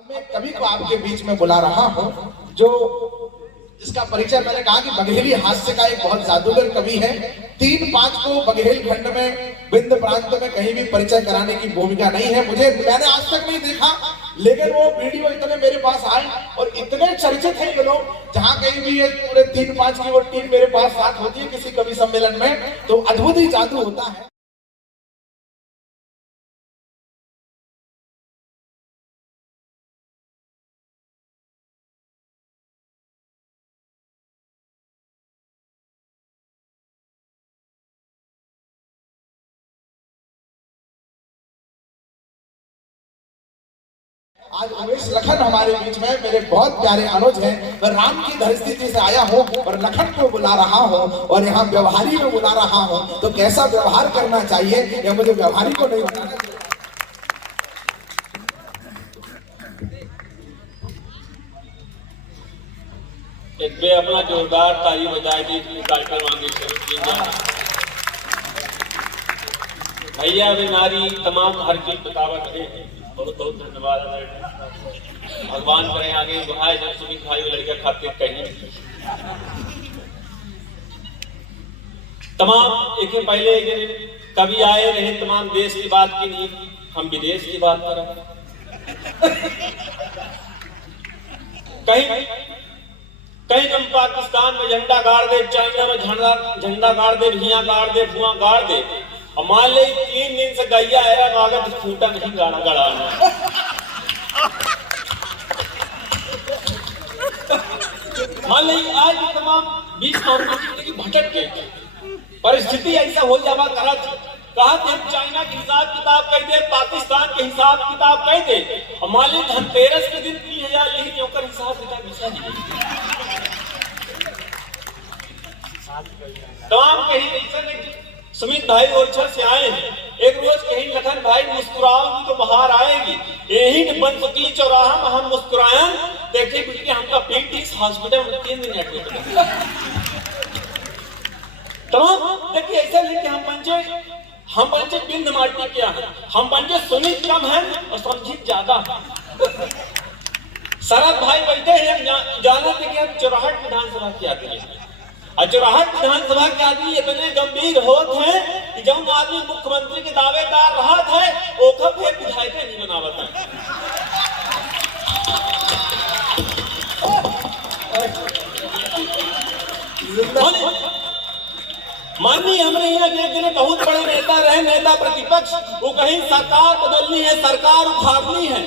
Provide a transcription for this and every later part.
मैं कवि को आपके बीच में बुला रहा हूँ जो जिसका परिचय मैंने कहा कि बघेली हास्य का एक बहुत जादूगर कवि है। 3-5 को बघेल खंड में विंध्य प्रांत में कहीं भी परिचय कराने की भूमिका नहीं है। मैंने आज तक नहीं देखा, लेकिन वो वीडियो इतने मेरे पास आए और इतने चर्चित हैं ये लोग, जहां कहीं भी ये पूरे 3-5 की वो टीम मेरे पास साथ होती है किसी कवि सम्मेलन में, तो अद्भुत ही जादू होता है। आज उमेश लखन हमारे बीच में, मेरे बहुत प्यारे अनुज हैं। मैं राम की धरती से आया हूँ और लखन को बुला रहा हूँ और यहाँ व्यवहारी में बुला रहा हूँ, तो कैसा व्यवहार करना चाहिए या मुझे व्यवहारी को नहीं बताना। एक बे अपना जोरदार ताली बजाए दी कार्यक्रम आगे शुरू किया। भैया बीमारी तमाम हर चीज बतावत है। बहुत बहुत धन्यवाद। भगवान करें आगे भाई जब सुमित भाई लड़का खातिर कहीं तमाम एक पहले कभी आए रहे तमाम देश की बात की नहीं, हम विदेश की बात करें। कहीं कहीं हम पाकिस्तान में झंडा गाड़ दे, चाइना में झंडा गाड़ दे, भिया गाड़ दे, धुआं गाड़ दे, और मान ले 3 दिन से गैया है कागज फूटा नहीं गाड़ा गड़ा। मान ले आज तमाम 20 की भटक के परिस्थिति ऐसा हो जावा करा कहा थे चाइना के हिसाब किताब कह दे, पाकिस्तान के हिसाब किताब कह दे, और मान ली धनतेरस के दिन 3000 लिखी होकर हिसाब किताब तमाम कहीं सुमित भाई ओरछा से आए हैं। एक रोज कहीं लखन भाई मुस्कुराओगी तो बाहर आएगी, यही बनपती चौराहा में हम मुस्कुराए, देखिए बिल्कुल हमका पेट इस हॉस्पिटल में 3 दिन एडमिट है। तमाम देखिए ऐसा नहीं कि हम पंचे बिंद माटी क्या है, हम पंचे सुमित कम है और समझित ज्यादा है। शरद भाई बैठे हैं, जाना थे कि हम चौराहट विधानसभा की आदमी है, और चौराहट विधानसभा के आदमी इतने गंभीर होते हैं कि जब आदमी मुख्यमंत्री के दावेदार रहा है ओखा फिर विधायक नहीं बनावत है। माननीय हमारे यहाँ के बहुत बड़े नेता रहे, नेता प्रतिपक्ष, वो कहीं सरकार बदलनी है, सरकार उखाड़नी है।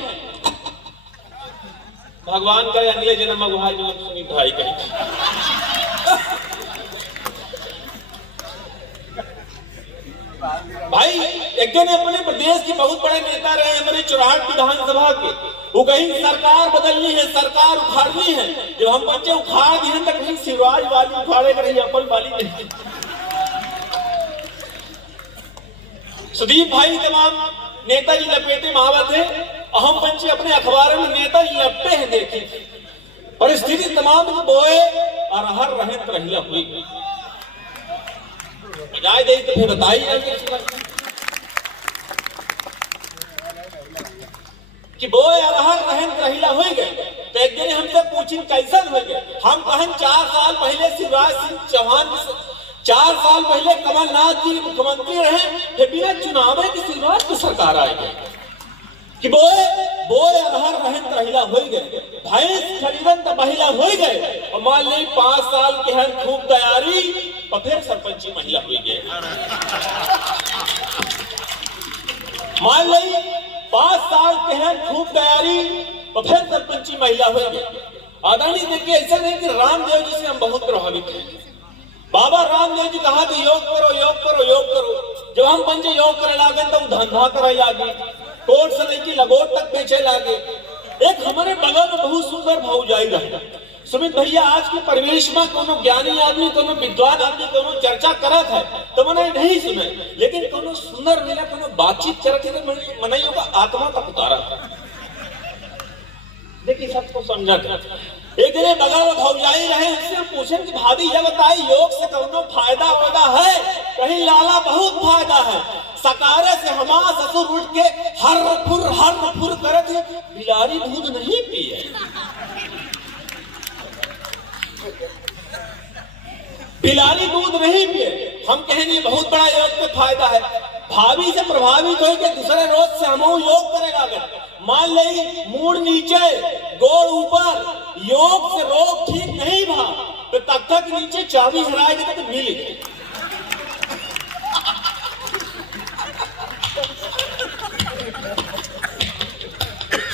भगवान का अगले जन्म में भाई जो सुनी भाई कहीं भाई एक दिन अपने प्रदेश के बहुत बड़े नेता रहे हमारे चौराहट विधानसभा के, वो कहीं सरकार बदलनी है, सरकार उखाड़नी है। जब हम बच्चे उखाड़ दिए तक कहीं शिवराज वाली उखाड़े रही, अपन वाली नहीं। सुदीप भाई तमाम नेताजी लपेटे महावत है, अहम पंचे अपने अखबार में नेताजी लपटे हैं। देखे परिस्थिति तमाम बोए और हर रहत रहिला हुई बजाय दे तो फिर बताइए कि बोए अरहर रहन रहिला हो गए। तो एक दिन हमसे पूछी कैसन हो गए, हम कहें 4 साल पहले शिवराज सिंह चौहान, 4 साल पहले कमलनाथ जी मुख्यमंत्री रहे, बिना चुनाव की शिवराज की सरकार आई गई कि बोए अरहर रहन रहिला हो गए, भैंस खरीदन तो महिला हो गए, और मान ली 5 साल के हर खूब तैयारी और फिर सरपंची महिला हुई गए। मान ली 5 साल के हैं खूब तैयारी और फिर सरपंची महिला हुई गई। आदरणीय देखिए ऐसा नहीं कि रामदेव जी से हम बहुत प्रभावित हैं। बाबा रामदेव जी कहा कि योग करो योग करो योग करो। जब हम पंचे योग करे लागे तो धंधा करे लागे, कोट से लेके लगोट तक बेचे लागे। एक हमारे बगल में बहुत सुंदर भौजाई रहे सुमित भैया, आज के परिवेश में कोनो ज्ञानी आदमी, कोनो विद्वान आदमी, कोनो चर्चा करत है तो मने नहीं सुने, लेकिन कोनो सुंदर मिला, कोनो बातचीत करके मनइयों का आत्मा तक उतारा। देखिए सबको समझा एक दिन बगल में भौजाई रहे, उससे हम पूछे कि भाभी ये बताई योग से कोनो फायदा होगा है? कहीं लाला बहुत फायदा है, सकारे से हमार ससुर उठ के हर फुर करत है, बिलारी दूध नहीं पिए, बिलारी दूध नहीं पिए। हम कहेंगे बहुत बड़ा योग के फायदा है। भाभी से प्रभावित हो के दूसरे रोज से हम योग करेगा। अगर मान ली मूड नीचे गोड़ ऊपर, योग से रोग ठीक नहीं भा तो तख्ता के नीचे चाबी हराएगी तो मिलेगी।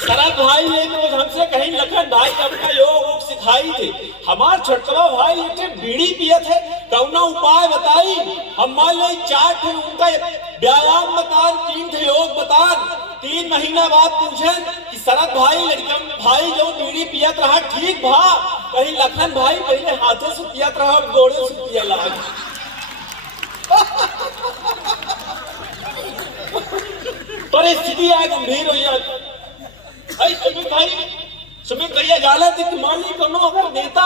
शरद भाई ने तो हमसे कहीं लखन भाई अपना योग सिखाई थे। हमार छोटवा भाई एक बीड़ी पिए थे, कौना उपाय बताई। हम मान ली 4 दिन उनका व्यायाम बतान, 3 थे योग बतान। 3 महीना बाद पूछे कि शरद भाई लड़कन भाई जो बीड़ी पियत रहा ठीक भा, कहीं लखन भाई पहले हाथों से पियत रहा गोड़े से पिया लगा। परिस्थिति आ गंभीर हो जाती। सुमित भैया जाना थी कि मान ली कोनो अगर नेता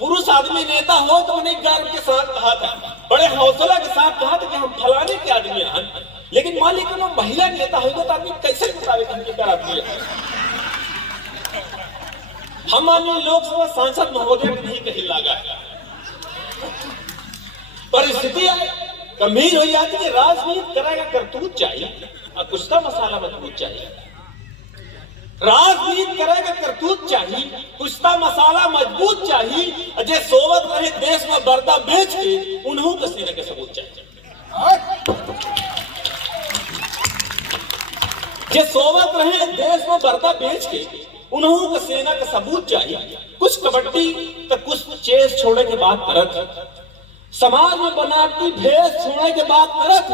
पुरुष आदमी नेता हो तो उन्हें गर्व के साथ कहा था, बड़े हौसला के साथ कहा था कि हम फलाने के आदमी हैं। लेकिन मान ली कोनो महिला नेता होगा तो आदमी कैसे बतावे कि हम क्या आदमी है। हम मान ली लोकसभा सांसद महोदय नहीं कहीं लगा। परिस्थिति गंभीर हो जाती कि राजनीति करेगा करतूत चाहिए और कुछ का मसाला मजबूत चाहिए। राजनीति करेगा करतूत चाहिए, कुश्ता मसाला मजबूत चाहिए। अजय सोवत रहे देश में बर्दा बेच के उन्हों के सेना के सबूत चाहिए। जे सोवत रहे देश में बर्दा बेच के उन्हों के सेना का सबूत चाहिए। कुछ कबड्डी तो कुछ चेस छोड़ने के बाद करत, समाज में बनावटी भेष छोड़ने के बाद करत,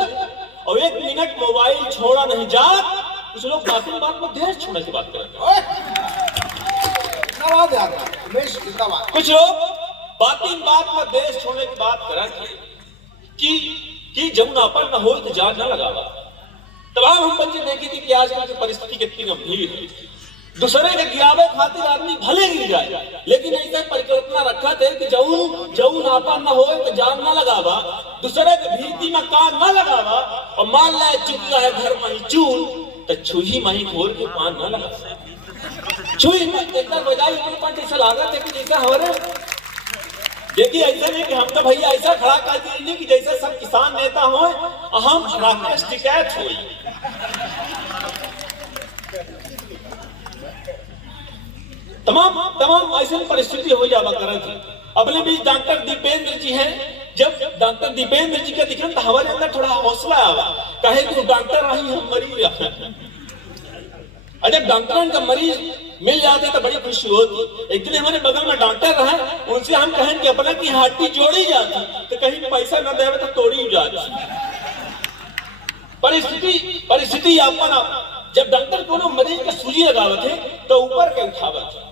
और 1 मिनट मोबाइल छोड़ा नहीं जात। कुछ लोग बातें बात में देश छोड़ने की बात करेंगे। कुछ लोग बातें बात में देश छोड़ने की बात करेंगे कि जब नापन न हो तो जान न लगावा। तमाम हम बच्चे देखे थी कि आजकल की परिस्थिति कितनी गंभीर है। दूसरे के गिरावे खातिर आदमी भले गिर जाए, लेकिन ऐसा परिकल्पना रखा थे कि जऊ नापन न हो तो जान न लगावा, दूसरे के भीति में कान न लगावा। और मान लाए चुप है घर में चून तो छुही माही घोर के पान न लगा। छुही में एक बार बजाई पान जैसा लगा थे कि जैसा हमारे देखिए ऐसा नहीं कि हम तो भैया ऐसा खड़ा कर दिए कि जैसे सब किसान नेता हो हम राकेश टिकैत हुई। तमाम ऐसी परिस्थिति हो जावा कर थी। अपने भी डॉक्टर दीपेंद्र जी हैं। जब डॉक्टर दीपेंद्र जी का दिखन तो हमारे अंदर थोड़ा हौसला आवा, कहे कि डॉक्टर आई हम मरीज। जब डॉक्टर का मरीज मिल जाते तो बड़ी खुशी होती। एक दिन हमारे बगल में डॉक्टर रहे, उनसे हम कहें कि अपना की हड्डी जोड़ी जाती तो कहीं पैसा न देवे तो तोड़ी जाती। परिस्थिति अपना जब डॉक्टर कोनो मरीज का सुई लगावत है तो ऊपर के उठावत है।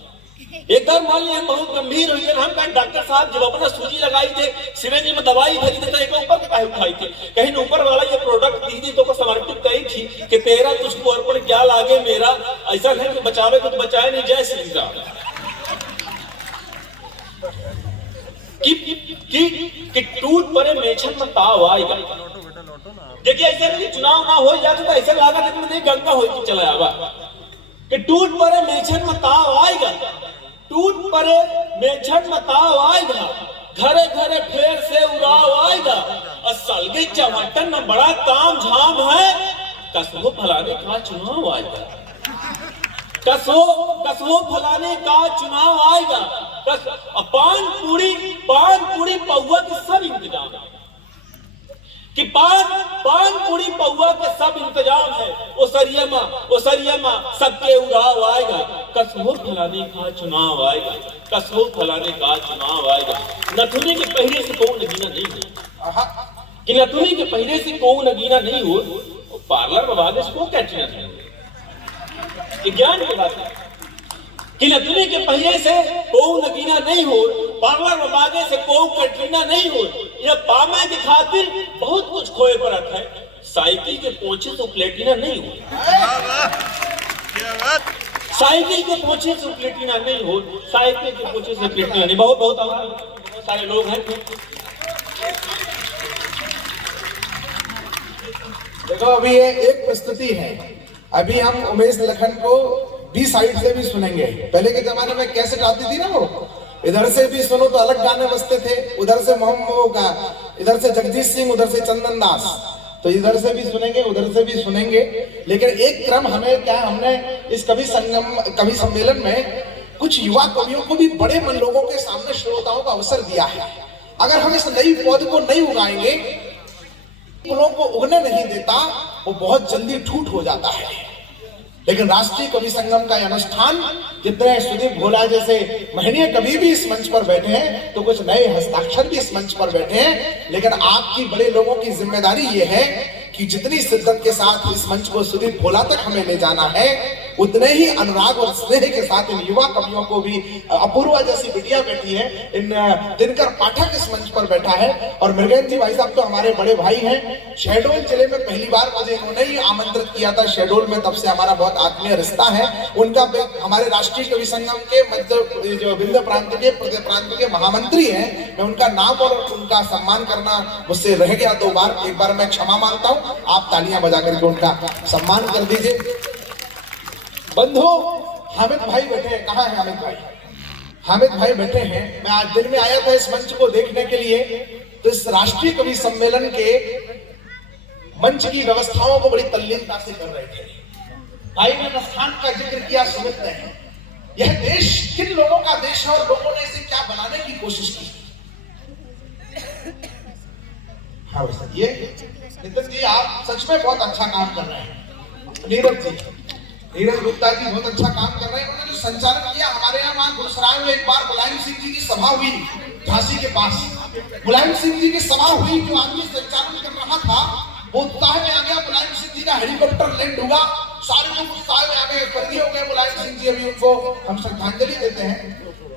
एक बार मान लिया बहुत गंभीर हुई, हम कहें डॉक्टर साहब जब अपना सूजी लगाई थे सिरेंज में दवाई भरी थी तो एक ऊपर के उठाई थी, कहीं ऊपर वाला ये प्रोडक्ट दीदी तो को समर्पित कही थी कि तेरा तुझको अर्पण क्या लागे मेरा। ऐसा नहीं कि बचावे को तो बचाए नहीं, जय श्री राम। कि टूट पड़े मेछन में ताव आएगा। देखिए ऐसे नहीं चुनाव ना हो जाते तो ऐसा लगा था कि नहीं गंगा हो चला आवा कि टूट पड़े मेछन में ताव आएगा। टूट पड़े मेछन में ताव आएगा, घरे घरे फेर से उड़ाव आएगा। और सलगे चवटन में बड़ा ताम झाम है, कसबो फलाने का चुनाव आएगा। कसबो फलाने का चुनाव आएगा। पान पूरी पौवा के सब इंतजाम है कि पान पूरी पौवा के सब इंतजाम है। ओसरिया में सबके उड़ाव आएगा। कसबो फलाने का चुनाव आएगा, कसबो फलाने का चुनाव आएगा। नथुनी के पहले से कौन नगीना नहीं हो कि नथुनी के पहले से कौन नगीना नहीं हो। पार्लर में वाले को कैटरीना नहीं, ज्ञान की बात है कि नथुनी के पहले से कोई नगीना नहीं हो, पार्लर में बागे से कोई कैटरीना नहीं हो। यह पामे की खातिर बहुत कुछ खोए पर रखा है। साइकिल के पोछे तो प्लेटिना नहीं हो, साइकिल के पोछे से प्लेटिना नहीं हो, साइकिल के पोछे से प्लेटिना नहीं। बहुत सारे लोग हैं देखो अभी ये एक प्रस्तुति है, अभी हम उमेश लखन को बी साइड से भी सुनेंगे। पहले के जमाने में कैसेट आती थी ना, वो इधर से भी सुनो तो अलग गाने बजते थे, उधर से मोहम्मद का, इधर से जगजीत सिंह, उधर से चंदन दास, तो इधर से भी सुनेंगे उधर से भी सुनेंगे। लेकिन एक क्रम हमें क्या, हमने इस कवि सम्मेलन में कुछ युवा कवियों को भी बड़े मन लोगों के सामने श्रोताओं का अवसर दिया है। अगर हम इस नई पौध को नहीं उगाएंगे, फूलों को उगने नहीं देता, वो बहुत जल्दी ठूट हो जाता है। लेकिन राष्ट्रीय कवि संगम का अनुष्ठान, जितने सुदीप भोला जैसे महनीय कवि भी इस मंच पर बैठे हैं, तो कुछ नए हस्ताक्षर भी इस मंच पर बैठे हैं। लेकिन आपकी बड़े लोगों की जिम्मेदारी ये है कि जितनी शिद्दत के साथ इस मंच को सुदीप भोला तक हमें ले जाना है, उतने ही अनुराग और स्नेह के साथ इन युवा कवियों को भी, अपूर्वा जैसी बिटिया बैठी है, इन दिनकर पाठक इस मंच पर बैठा है, और मृगेंद्र जी भाई साहब तो हमारे बड़े भाई हैं। शहडोल जिले में पहली बार मुझे इन्होंने ही आमंत्रित किया था शहडोल में, तब से हमारा बहुत आत्मीय रिश्ता है उनका। हमारे राष्ट्रीय कवि संगम के मध्य जो विंध्य प्रांत के महामंत्री हैं, मैं उनका नाम और उनका सम्मान करना मुझसे रह गया 2 बार, एक बार मैं क्षमा मांगता हूँ। आप तालियां बजा करके उनका सम्मान कर दीजिए। बंधु हामिद भाई बैठे हैं, कहाँ है हामिद भाई? हामिद भाई बैठे हैं। मैं आज दिन में आया था इस मंच को देखने के लिए, तो इस राष्ट्रीय कवि सम्मेलन के मंच की व्यवस्थाओं को बड़ी तल्लीनता से कर रहे थे। भाई ने प्रस्थान का जिक्र किया, सुमित ने, यह देश किन लोगों का देश है और लोगों ने इसे क्या बनाने की कोशिश की। हाँ ये नितिन जी, आप सच में बहुत अच्छा काम कर रहे हैं। नीरज गुप्ता जी बहुत अच्छा काम कर रहे हैं। उन्होंने जो संचालन किया, हमारे यहाँ वहां गुरुसराय में एक बार मुलायम सिंह जी की सभा हुई, झांसी के पास मुलायम सिंह जी की सभा हुई। जो आदमी संचालन कर रहा था वो उत्साह में आ गया, मुलायम सिंह जी का हेलीकॉप्टर लैंड हुआ, सारे लोग उत्साह में आ गए, स्वर्गीय हो गए मुलायम सिंह जी। अभी उनको हम श्रद्धांजलि देते हैं।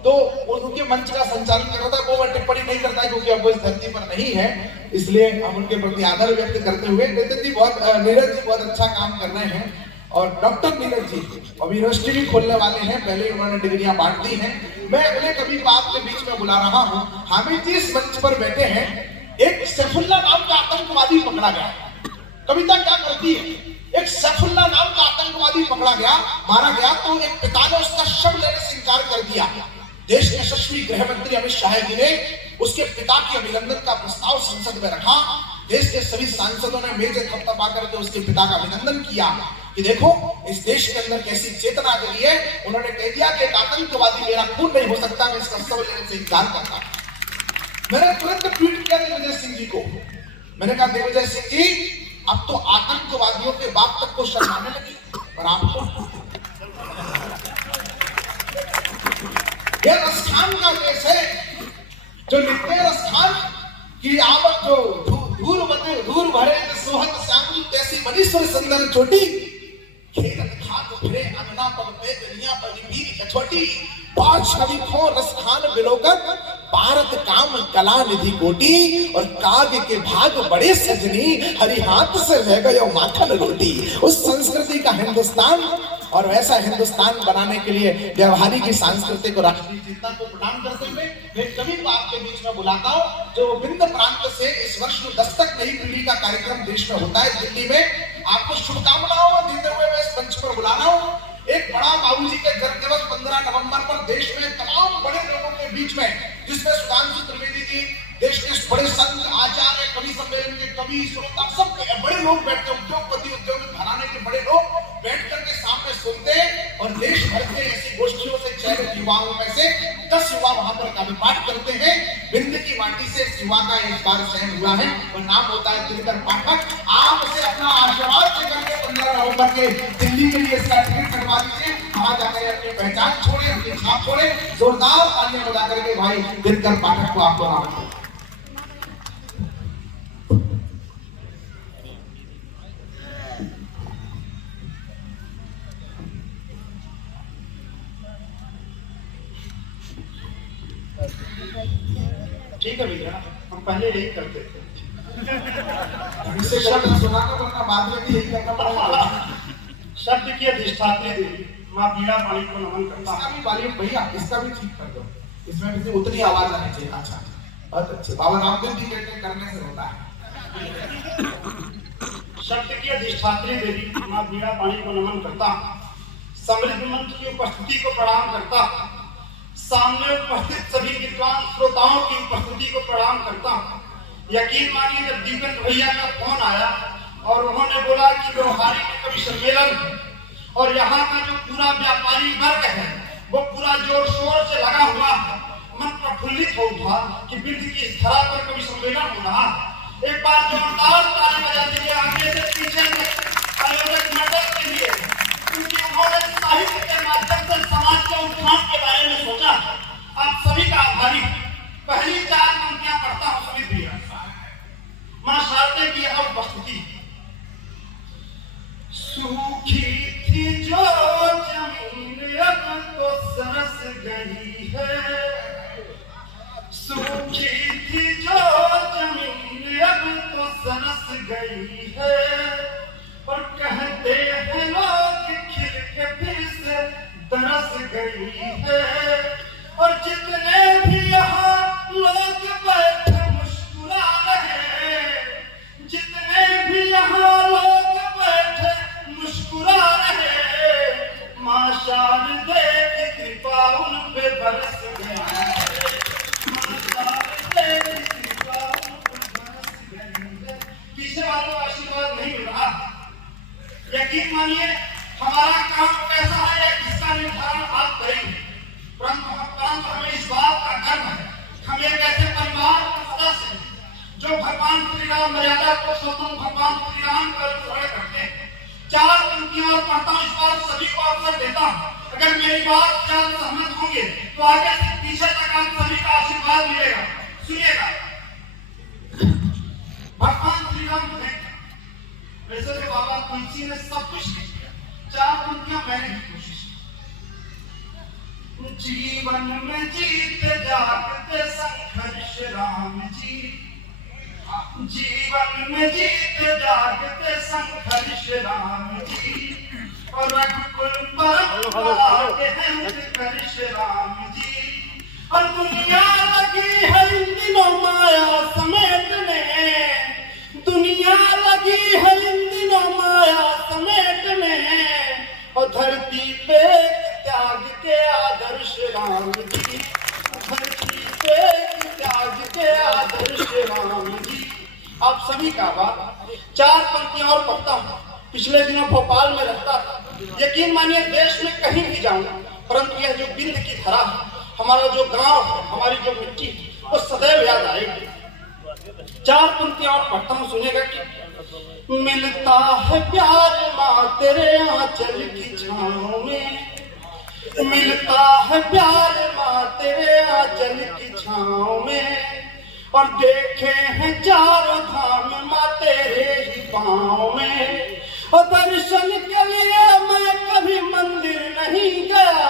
तो उनके मंच का संचालन कर रहा था, वो मैं टिप्पणी नहीं करता क्योंकि अब वो इस धरती पर नहीं है, इसलिए हम उनके प्रति आदर व्यक्त करते हुए, नितिन जी बहुत, नीरज जी बहुत अच्छा काम कर रहे हैं। और डॉक्टर नीरज जी अब यूनिवर्सिटी भी खोलने वाले हैं, पहले उन्होंने डिग्रियां बांट दी हैं। मैं अगले कवि को आपके बीच में बुला रहा हूँ। हामिद जी इस मंच पर बैठे हैं। एक सैफुल्ला नाम का आतंकवादी पकड़ा गया। कविता क्या करती है, एक सैफुल्ला नाम का आतंकवादी पकड़ा गया, मारा गया, तो एक पिता ने उसका शव लेने से इनकार कर दिया। देश के यशस्वी गृह मंत्री अमित शाह जी ने उसके पिता के अभिनंदन का प्रस्ताव संसद में रखा। देश के सभी सांसदों ने मेजे थपथपा करके उसके पिता का अभिनंदन किया कि देखो इस देश के अंदर कैसी चेतना जगी है। उन्होंने कह दिया कि एक आतंकवादी मेरा खून नहीं हो सकता, मैं इसका शव लेने से इनकार करता। मैंने तुरंत ट्वीट किया दिग्विजय सिंह जी को, मैंने कहा दिग्विजय सिंह जी, अब तो आतंकवादियों के बाप तक को शर्म आने लगी, और आपको यह रसखान का देश है जो नित्य रसखान की आवक, जो धूर भरे सोहत श्याम तैसी मनीश्वर सुंदर चोटी, खेत खात फिरे अन्ना पग पे दुनिया पग बीर कछोटी, पांच छवि खो रसखान बिलोकत, भारत काम कला निधि कोटी, और काव्य के भाग बड़े सजनी, हरि हाथ से रह गयो माखन रोटी। उस संस्कृति का हिंदुस्तान, और वैसा हिंदुस्तान बनाने के लिए व्यवहारिक की सांस्कृतिक और राष्ट्रीय चेतना को प्रदान करते हुए मैं कवि को आपके बीच में बुलाता हूँ, जो विंध्य प्रांत से इस वर्ष जो दस्तक नई पीढ़ी का कार्यक्रम देश में होता है दिल्ली में, आपको शुभकामनाओं देते हुए मैं इस मंच पर बुला रहा हूँ। एक बड़ा बाबूजी के जन्म दिवस 15 नवंबर पर देश में तमाम बड़े लोगों के बीच में, जिसमें सुधांशु त्रिवेदी जी, देश के बड़े संत आचार्य, कवि सम्मेलन के कवि, श्रोता, सब बड़े लोग बैठते, उद्योगपति, उद्योग घराने के बड़े लोग बैठ करके सामने सुनते, और देश भर के ऐसी गोष्ठियों से चयनित युवाओं में से 10 युवा वहां पर काव्य पाठ करते हैं। विंध्य की माटी से इस युवा का इस बार चयन हुआ है, और नाम होता है दिनकर पाठक। आप उसे अपना आशीर्वाद देकर के 15 नवंबर के दिल्ली के लिए इसका टिकट कटवा दीजिए। वहां जाकर अपनी पहचान छोड़े, अपनी छाप छोड़े, जोरदार तालियां बजा करके भाई दिनकर पाठक को आपको आमंत्रित। ठीक है भैया, हम पहले यही करते थे, शब्द सुनाना पड़ना, बाद में भी यही करना पड़ेगा। शब्द की अधिष्ठात्री देवी माँ बीड़ा पानी को नमन करता। इसका भी वाली भैया, इसका भी ठीक कर दो, इसमें भी उतनी आवाज आनी चाहिए। अच्छा, बहुत अच्छे। बाबा रामदेव जी कहते करने से होता है। शब्द की अधिष्ठात्री देवी माँ बीड़ा पाणी को नमन करता, समृद्ध मंत्र की उपस्थिति को प्रणाम करता, सामने उपस्थित सभी विद्वान श्रोताओं की उपस्थिति को प्रणाम करता। यकीन मानिए जब दीपक भैया का फोन आया और उन्होंने बोला कि व्यवहारिक कवि सम्मेलन और यहाँ का जो पूरा व्यापारी वर्ग है वो पूरा जोर शोर से लगा हुआ है, मन प्रफुल्लित हो उठा कि बिंद की इस धरा पर कवि सम्मेलन हो रहा है। एक बार जोरदार ताली बजा दीजिए आगे से पीछे आयोजक मंडल के लिए, क्योंकि उन्होंने साहित्य के माध्यम से समाज के उत्थान के बारे में सोचा। आप सभी का आभारी। पहली 4 पंक्तियां पढ़ता हूं सभी प्रिय। मां शारदे की उपस्थिति। सूखी थी जो जमीन अब तो सरस गई है, सूखी थी जो जमीन अब तो सरस गई है, और कहते हैं लोग खिल के फिर से तरस गई है, और जितने भी यहाँ लोग बैठे मुस्कुरा रहे, जितने भी यहाँ लोग बैठे मुस्कुरा रहे, माँ शारदे की कृपा उन पे बरस गई है, माँ शारदे की कृपा उन पे बरस गई है। पीछे वालों को आशीर्वाद नहीं मिल रहा। यकीन मानिए हमारा काम कैसा है इसका निर्धारण आप करेंगे, परंतु हमें इस बात का गर्व है हम एक ऐसे परिवार के सदस्य हैं जो भगवान श्री राम मर्यादा पुरुषोत्तम भगवान श्री राम का अनुसरण करते हैं। 4 पंक्तियां और पढ़ता हूं, इस बार सभी को अवसर देता हूं। अगर मेरी बात से आप सहमत होंगे तो आगे से पीछे तक आप सभी का आशीर्वाद मिलेगा। सुनिएगा। भगवान श्री राम ने वैसे तो बाबा तुलसी ने सब कुछ लिख दिया, 4 पंक्तियां मैंने भी कोशिश की। जीवन में जीते जागते संघर्ष राम जी, जीवन में जीते जागते संघर्ष राम जी, और रघुकुल परंपरा के हैं उत्कर्ष राम जी, और दुनिया लगी है इन दिनों माया समेटने, दुनिया लगी है इन दिनों माया समेटने, और धरती पे त्याग के आदर्श राम जी, धरती पे त्याग के आदर्श राम जी। आप सभी का आभार। 4 पंक्तियां और पढ़ता हूं। पिछले दिनों भोपाल में रहता था। यकीन मानिए देश में कहीं भी जाऊं, परंतु यह जो बिंद की धरा है, हमारा जो गांव है, हमारी जो मिट्टी है, वो सदैव याद आएगी। 4 पंक्तियां और पढ़ता हूं, सुनिएगा कि मिलता है प्यार माँ तेरे आंचल की छाँव में, मिलता है प्यार माँ तेरे आंचल की छाँव में, और देखे हैं 4 धाम माँ तेरे ही पाँव में, और दर्शन के लिए मैं कभी मंदिर नहीं गया,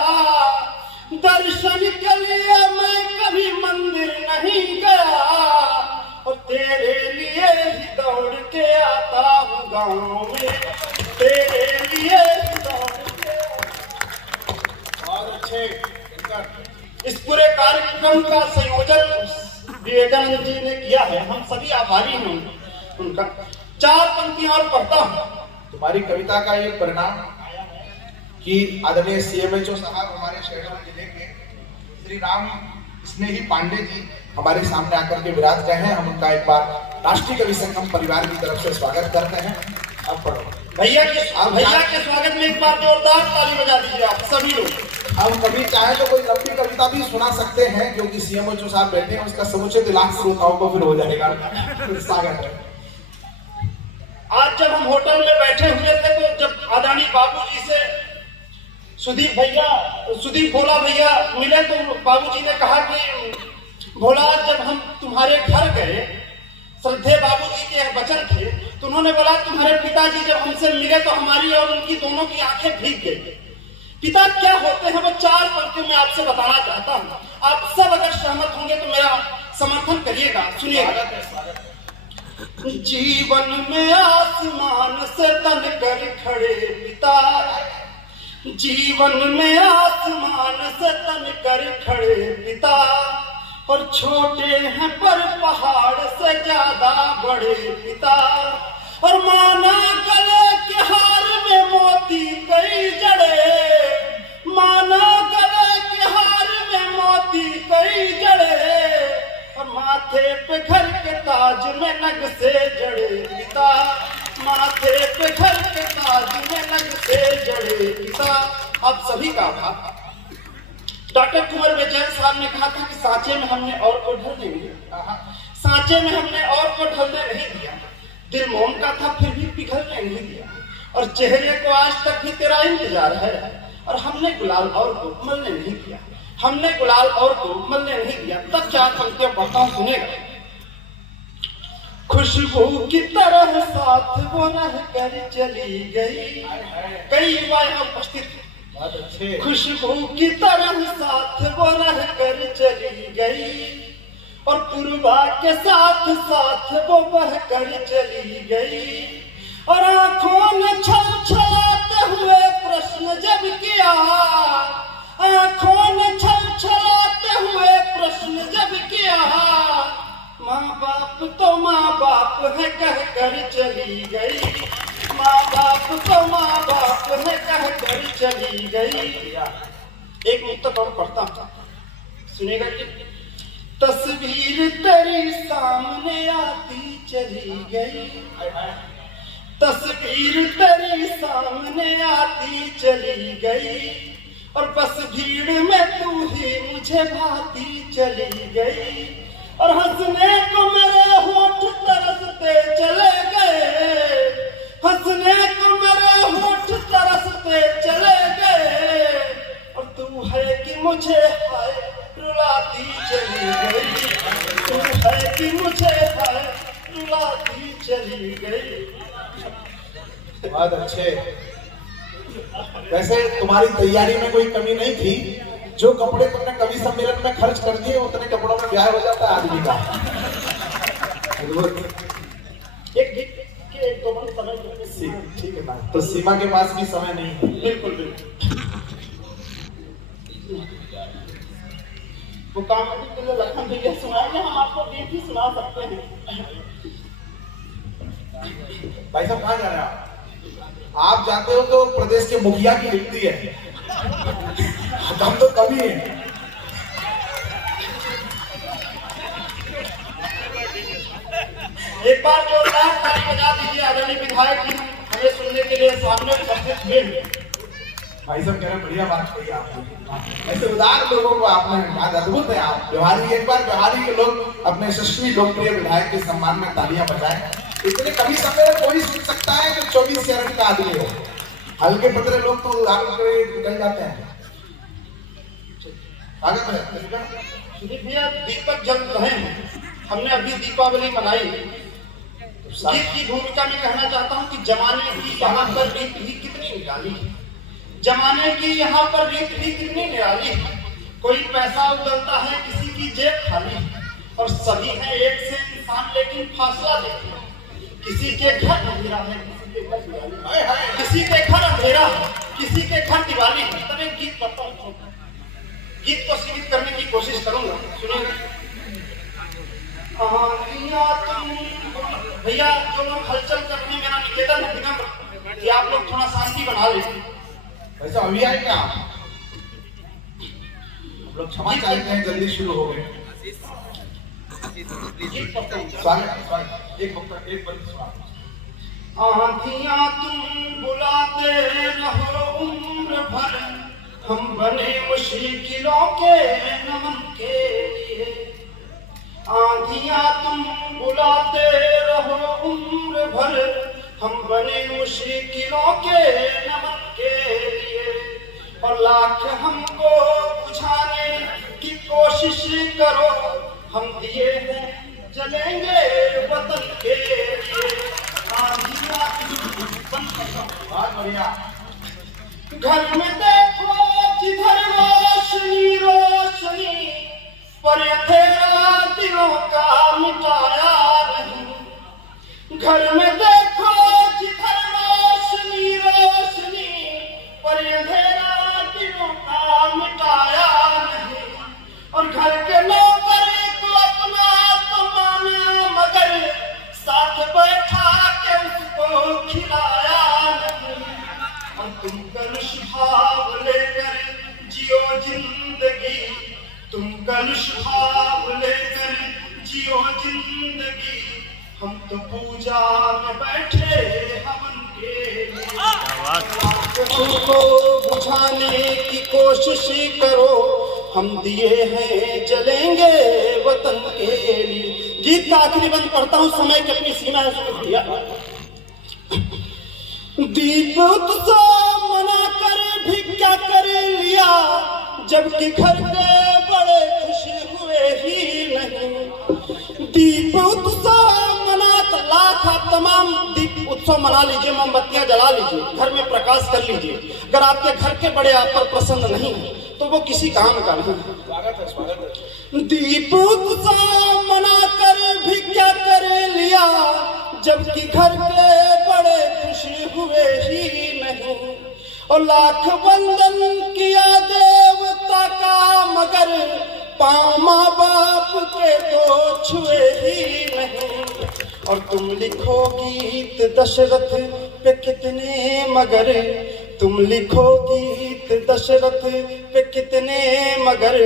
दर्शन के लिए मैं कभी मंदिर नहीं गया, और तेरे लिए ही दौड़ के आता हूँ गाँव में, तेरे लिए ही दौड़ के। और अच्छे इस पूरे कार्यक्रम का संयोजन विवेकानंद जी ने किया है, हम सभी आभारी हैं उनका। 4 पंक्तियां और पढ़ता हूं। तुम्हारी कविता का ये परिणाम कि आदरणीय CMHO साहब हमारे शहडोल जिले के श्री राम स्नेही पांडे जी हमारे सामने आकर के विराज गए हैं। हम उनका एक बार राष्ट्रीय कवि संगम परिवार की तरफ से स्वागत करते हैं। अब पढ़ो। भैया के स्वागत में एक बार जोरदार ताली बजा दीजिए आप सभी लोग। हम कभी चाहे तो कोई लंबी कविता भी सुना सकते हैं, क्योंकि CMHO साहब बैठे हैं, उसका समुचित इलाज श्रोताओं को फिर हो जाएगा। स्वागत है। आज जब हम होटल में बैठे हुए थे तो जब आदरणीय बाबूजी से सुदीप भोला भैया मिले तो बाबूजी ने कहा कि भोला जब हम तुम्हारे घर गए, श्रद्धेय बाबूजी के वचन थे, तो उन्होंने बोला तुम्हारे पिताजी जब हमसे मिले तो हमारी और उनकी दोनों की आंखें भीग गई। पिता क्या होते हैं वो 4 पंक्तियों में आपसे बताना चाहता हूँ। आप सब अगर सहमत होंगे तो मेरा समर्थन करिएगा। सुनिएगा। जीवन में आसमान से तन कर खड़े पिता, जीवन में आसमान से तन कर खड़े पिता, और छोटे हैं पर पहाड़ से ज्यादा बड़े पिता, और माना गले के हार में मोती कई जड़े, माना गले के हार में मोती कई जड़े, और माथे पे घर के ताज में नग से जड़े पिता, माथे पे घर के ताज में नग से जड़े पिता। आप सभी का आभार। डॉक्टर कुंवर विजय साहब ने कहा था कि सांचे में हमने और को ढलने नहीं दिया, सांचे में हमने और को ढलने नहीं दिया, दिल मोम का था फिर भी पिघलने नहीं दिया, और चेहरे को आज तक भी तेरा इंतजार है, और हमने गुलाल और को मलने नहीं दिया, हमने गुलाल और को मलने नहीं दिया। तब चार पंक्तियां पढ़ता हूं, सुनेगा। खुशबू की तरह साथ वो रह कर चली गई, कई बार उपस्थित। खुशबू की तरह साथ वो रह कर चली गई, और पूर्वा के साथ साथ वो बह कर चली गई, और आंखों ने छल छलाते हुए प्रश्न जब किया, आंखों ने छल छलाते हुए प्रश्न जब किया, माँ बाप तो माँ बाप है कह कर चली गई, माँ बाप तो माँ बाप है कह कर चली गई। एक मुक्त और पढ़ता हूँ, सुनेगा कि तस्वीर तेरी सामने आती चली गई, तस्वीर तेरी सामने आती चली गई, और बस भीड़ में तू ही मुझे भाती चली गई, और हंसने को मेरे होठ तरसते चले गए, हंसने को मेरे होठ तरसते चले गए, और तू है कि मुझे हाय रुलाती चली गई, तू है कि मुझे हाय रुलाती चली गई। बहुत अच्छे। वैसे तुम्हारी तैयारी में कोई कमी नहीं थी, जो कपड़े तुमने कवि सम्मेलन में खर्च कर दिए उतने कपड़ों में ब्याह हो जाता है आदमी का। एक दो मिनट समय ठीक है भाई, तो सीमा के पास भी समय नहीं है। बिल्कुल बिल्कुल। वो कॉमेडी के लिए लखन भैया सुनाएंगे, हम आपको गीत ही सुना सकते हैं। भाई साहब कहाँ जा रहे हैं आप जाते हो तो प्रदेश के मुखिया की गिनती है, हम तो कवि हैं। एक बार जोरदार ताली बजा दीजिए आदरणीय विधायक जी हमें सुनने के लिए सामने उपस्थित हुए। भाई साहब कह रहे बढ़िया बात कही आपने, ऐसे उदार लोगों को आपने आज अद्भुत है आप। बिहारी, एक बार बिहारी के लोग अपने यशस्वी लोकप्रिय विधायक के सम्मान में तालियां बजाएं। इतने कवि सम्मेलन कोई सुन सकता है जो 24 चरण का आदमी हो, हल्के पतले लोग तो उदार निकल जाते हैं। आगे सुदीप भैया दीपक जल रहे हैं, हमने अभी दीपावली मनाई। गीत की भूमिका में कहना चाहता हूँ कि जमाने की यहाँ पर रीत भी कितनी निराली है, जमाने की यहाँ पर रीत भी कितनी निराली है। कोई पैसा उगलता है, किसी की जेब खाली है, और सभी हैं एक से इंसान लेकिन फासला देखिए। किसी के घर अंधेरा है, किसी के घर दिवाली है, किसी के घर अंधेरा है, किसी के घर दिवाली है। तब एक गीत पढ़ता हूँ, गीत को सीमित करने की कोशिश करूंगा, सुनिएगा। भैया जो लोग हलचल कर रहे हैं, मेरा निवेदन है विनम्र कि आप लोग थोड़ा शांति बना लें। वैसे अभी आए क्या आप लोग? क्षमा चाहते हैं, जल्दी शुरू हो गए। स्वागत, एक बंद स्वागत। आँखियाँ तुम बुलाते रहो उम्र भर, हम बने मुश्किलों के नमन के लिए। आँखियाँ तुम बुलाते रहो उम्र भर, हम बने मुश्किलों के नमन के लिए। और लाख हमको बुझाने की कोशिश करो, हम दिए हैं जलेंगे वतन के लिए। आँखियाँ बहुत बढ़िया। घर में देखो जिधर रोशनी रोशनी, पर अंधेरा दिलों का मिटाया नहीं। घर में देखो जिधर रोशनी रोशनी, पर अंधेरा दिलों का मिटाया नहीं। और घर के नौकर को अपना तो माना, मगर साथ बैठा के उसको जिंदगी, तुम कलुष भाव लेकर जियो जिंदगी, हम तो पूजा में बैठे हवन के लिए। तुमको बुझाने की कोशिश करो, हम दिए हैं जलेंगे वतन के लिए। गीत का आखिरी बंद पढ़ता हूँ, समय की अपनी सीमा है सुन भैया। दीप तुझे मना कर भी क्या कर लिया, जबकि घर के बड़े खुश हुए ही नहीं। दीप उत्सव मना लाख तमाम दीप उत्सव मना लीजिए, मोमबत्तियां जला लीजिए, घर में प्रकाश कर लीजिए। अगर आपके घर के बड़े आप पर प्रसन्न नहीं है तो वो किसी काम का नहीं। स्वागत है। दीप उत्सव मना कर भी क्या कर लिया, जबकि घर के बड़े खुश हुए ही नहीं। और लाख वंदन किया देवता का, मगर पाँव माँ बाप के तो छुए ही नहीं। और तुम लिखो गीत दशरथ पे कितने मगर, तुम लिखो गीत दशरथ पे कितने मगर,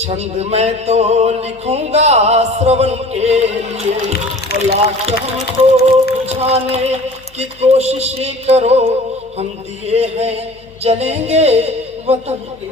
छंद मैं तो लिखूंगा श्रवण के लिए। और लाख हमको बुझाने की कोशिश करो, हम दिए हैं जलेंगे वतन के।